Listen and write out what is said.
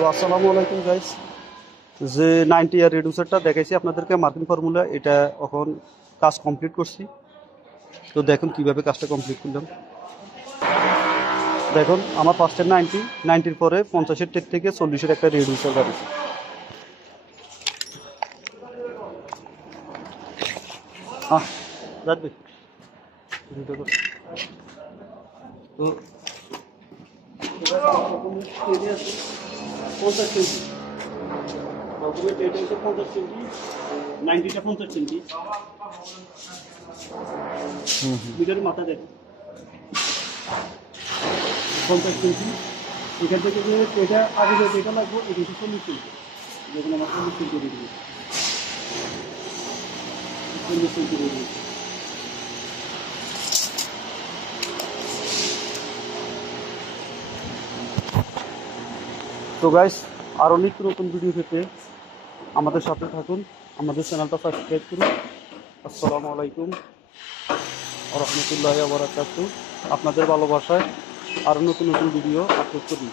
তো আসসালামু আলাইকুম গাইস, যে 90 ইয়ার রিডিউসারটা দেখাইছি আপনাদেরকে মার্কিং ফর্মুলা, এটা এখন কাজ কমপ্লিট করছি। তো দেখুন কিভাবে কাজটা কমপ্লিট করলাম। দেখুন আমার ফার্স্টের 90-90-র পরে 50-এর টেক থেকে 40-এর একটা রিডিউসার বাড়িছে। যাবে তো 90টা 50 সেন্টি মিটারের মাথা দেখ 50 সেন্টি। এখান থেকে যে এটা আগে যে যেটা লাগবে এটা 40 সেন্টি, যেখানে আমার 40 সেন্টি দিয়ে দিই 40 সেন্টি দিয়ে দিই। তো গাইস, আরও নিত্য নতুন ভিডিও পেতে আমাদের সাথে থাকুন, আমাদের চ্যানেলটা সাবস্ক্রাইব করুন। আসসালামু আলাইকুম ওয়া রাহমাতুল্লাহি ওয়া বারাকাতুহু। আপনাদের ভালোবাসায় আরও নতুন নতুন ভিডিও আপলোড করি।